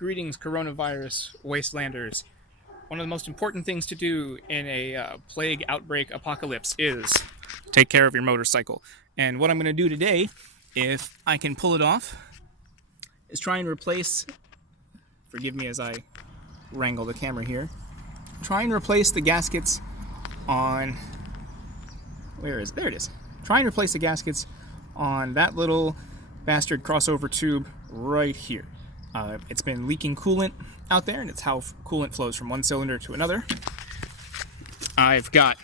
Greetings, coronavirus wastelanders. One of the most important things to do in a plague outbreak apocalypse is take care of your motorcycle. And what I'm going to do today, if I can pull it off, is try and replace, forgive me as I wrangle the camera here, try and replace the gaskets on, there it is. Try and replace the gaskets on that little bastard crossover tube right here. It's been leaking coolant out there, and it's how coolant flows from one cylinder to another. I've got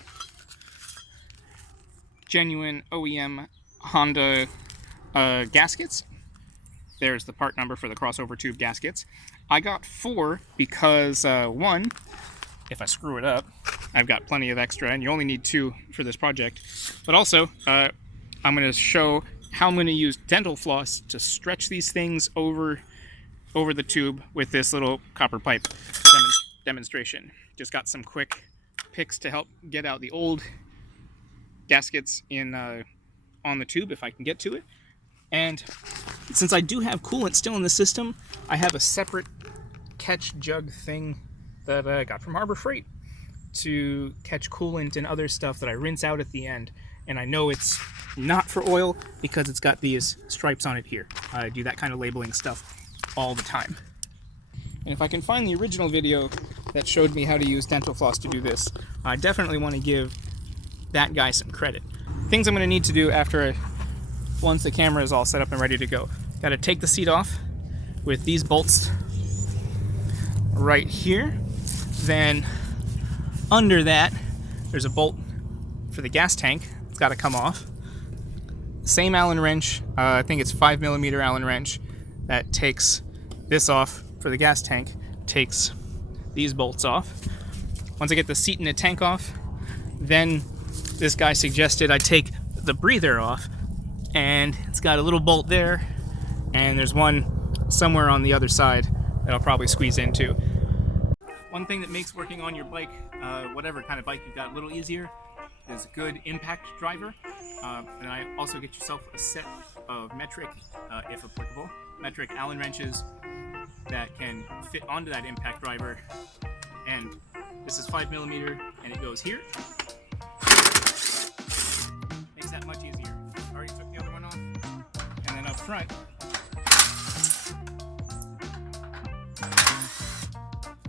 genuine OEM Honda gaskets. There's the part number for the crossover tube gaskets. I got 4 because, one, if I screw it up, I've got plenty of extra, and you only need 2 for this project. But also, I'm going to show how I'm going to use dental floss to stretch these things over the tube with this little copper pipe demonstration. Just got some quick picks to help get out the old gaskets in on the tube if I can get to it. And since I do have coolant still in the system, I have a separate catch jug thing that I got from Harbor Freight to catch coolant and other stuff that I rinse out at the end. And I know it's not for oil because it's got these stripes on it here. I do that kind of labeling stuff all the time. And if I can find the original video that showed me how to use dental floss to do this, I definitely want to give that guy some credit. Things I'm going to need to do once the camera is all set up and ready to go. Got to take the seat off with these bolts right here. Then under that, there's a bolt for the gas tank. It's got to come off. Same Allen wrench, I think it's 5mm Allen wrench that takes this off for the gas tank, takes these bolts off. Once I get the seat and the tank off, then this guy suggested I take the breather off, and it's got a little bolt there, and there's one somewhere on the other side that I'll probably squeeze into. One thing that makes working on your bike, whatever kind of bike you've got, a little easier is a good impact driver. And I also get yourself a set of metric, if applicable, metric Allen wrenches that can fit onto that impact driver. And this is 5mm, and it goes here. Makes that much easier. Already took the other one off. And then up front,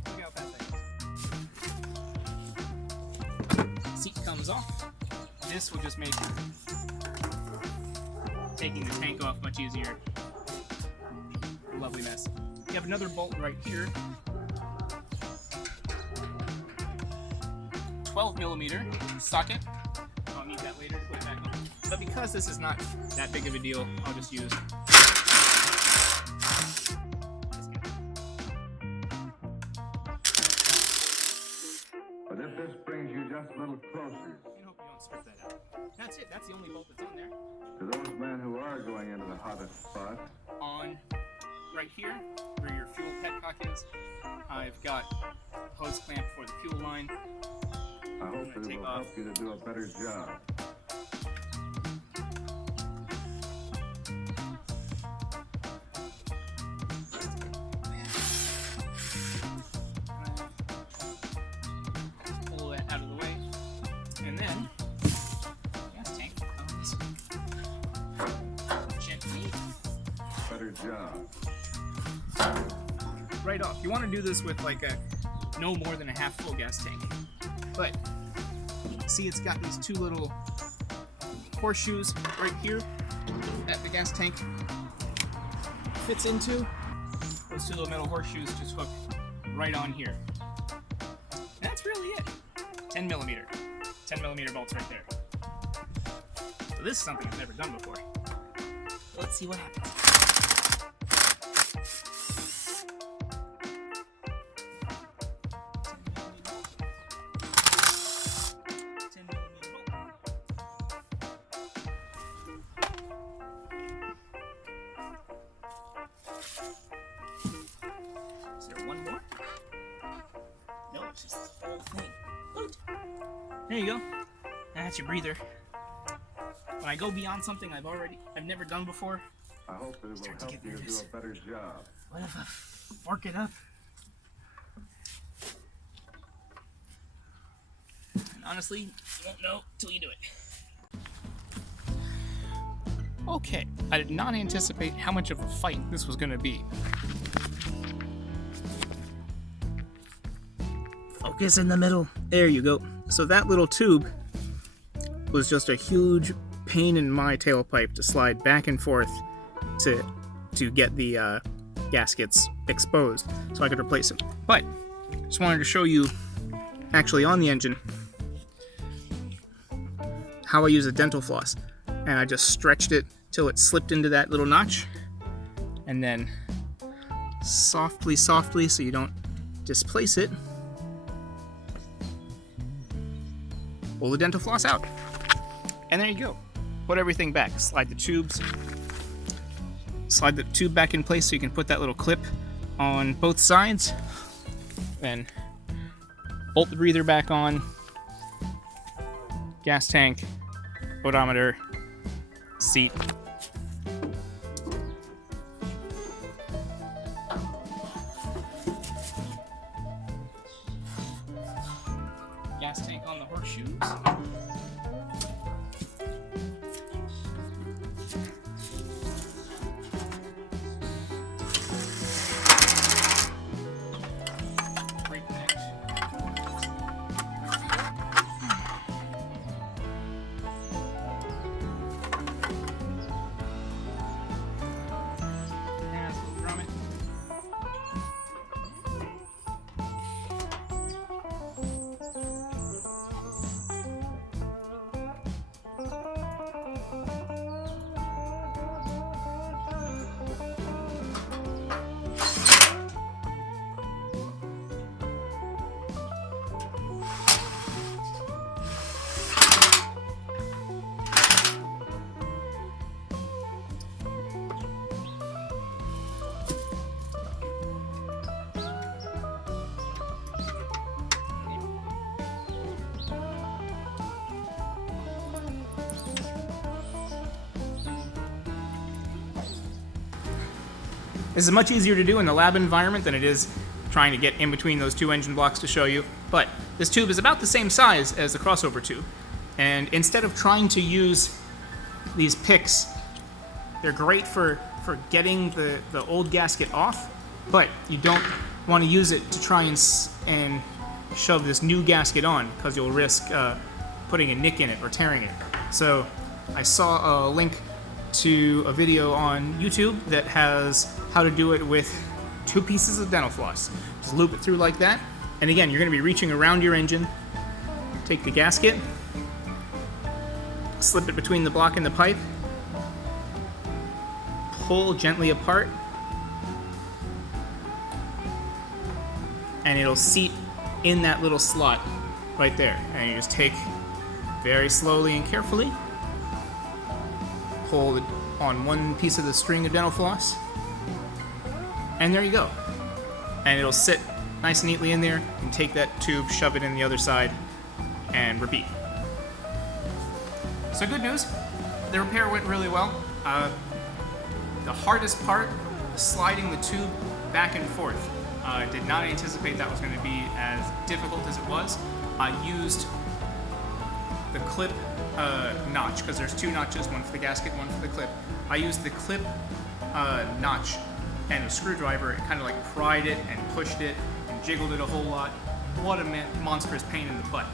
look how fast that goes. Seat comes off. This will just make taking the tank off much easier. Lovely mess. You have another bolt right here. 12mm socket. I'll need that later to put it back on. But because this is not that big of a deal, I'll just use this guy. But if this brings you just a little closer, I hope you don't strip that out. That's it. That's the only bolt that's on there. to those men who are going into the hottest spot, On right here, where your fuel petcock is, I've got a hose clamp for the fuel line. I hope that it will help you to do a better job. Just pull that out of the way, and then gas tank comes gently Better job. right off. You want to do this with like no more than a half full gas tank. But see, it's got these 2 little horseshoes right here that the gas tank fits into. Those 2 little metal horseshoes just hook right on here. And that's really it. 10mm bolts right there. So this is something I've never done before. Let's see what happens. Is there one more? No, it's just the whole thing. Loot. There you go. That's your breather. When I go beyond something I've never done before, I hope that it will Start to help get you to do nervous. a better job. What if I fork it up? And honestly, you won't know till you do it. Okay, I did not anticipate how much of a fight this was going to be. Focus in the middle. There you go. So that little tube was just a huge pain in my tailpipe to slide back and forth to get the gaskets exposed so I could replace them. But just wanted to show you actually on the engine how I use a dental floss. And I just stretched it till it slipped into that little notch, and then softly so you don't displace it, pull the dental floss out, and there you go. Put everything back. Slide the tube back in place so you can put that little clip on both sides, then bolt the breather back on, gas tank, odometer, seat. Gas tank on the horseshoes. Brake connect. This is much easier to do in the lab environment than it is trying to get in between those two engine blocks to show you. But this tube is about the same size as the crossover tube. And instead of trying to use these picks, they're great for getting the old gasket off, but you don't want to use it to try and shove this new gasket on, because you'll risk putting a nick in it or tearing it. So I saw a link to a video on YouTube that has how to do it with 2 pieces of dental floss. Just loop it through like that. And again, you're going to be reaching around your engine. Take the gasket, slip it between the block and the pipe, pull gently apart, and it'll seat in that little slot right there. And you just take very slowly and carefully, pull on one piece of the string of dental floss, and there you go. And it'll sit nice and neatly in there. You can take that tube, shove it in the other side, and repeat. So good news, the repair went really well. The hardest part was sliding the tube back and forth. I did not anticipate that was going to be as difficult as it was. I used the clip notch, because there's 2 notches, one for the gasket, one for the clip. I used the clip notch and a screwdriver and kind of like pried it and pushed it and jiggled it a whole lot. What a monstrous pain in the butt.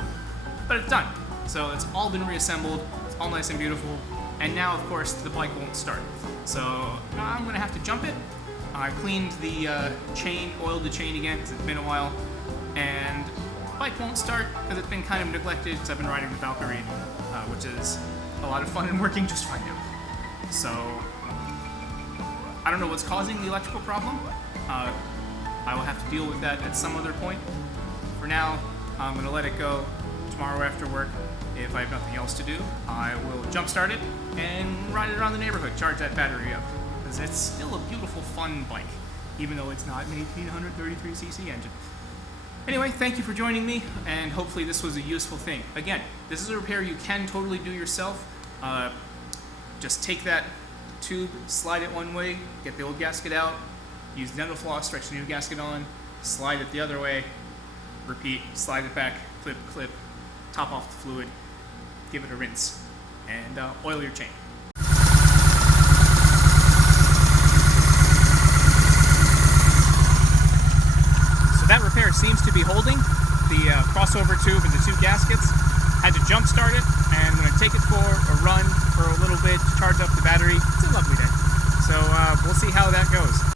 But it's done. So it's all been reassembled, it's all nice and beautiful, and now of course the bike won't start. So I'm gonna have to jump it. I cleaned the chain, oiled the chain again because it's been a while, and the bike won't start because it's been kind of neglected because I've been riding the Valkyrie, which is a lot of fun and working just fine now. So I don't know what's causing the electrical problem. I will have to deal with that at some other point. For now, I'm gonna let it go. Tomorrow after work, if I have nothing else to do, I will jump start it and ride it around the neighborhood, charge that battery up. Because it's still a beautiful, fun bike, even though it's not an 1833cc engine. Anyway, thank you for joining me, and hopefully this was a useful thing. Again, this is a repair you can totally do yourself. Just take that tube, slide it one way, get the old gasket out, use dental floss, stretch the new gasket on, slide it the other way, repeat, slide it back, clip, clip, top off the fluid, give it a rinse, and oil your chain. So that repair seems to be holding. The crossover tube and the two gaskets. Had to jump start it, and I'm going to take it for a run for a little bit to charge up the battery. It's a lovely day. So we'll see how that goes.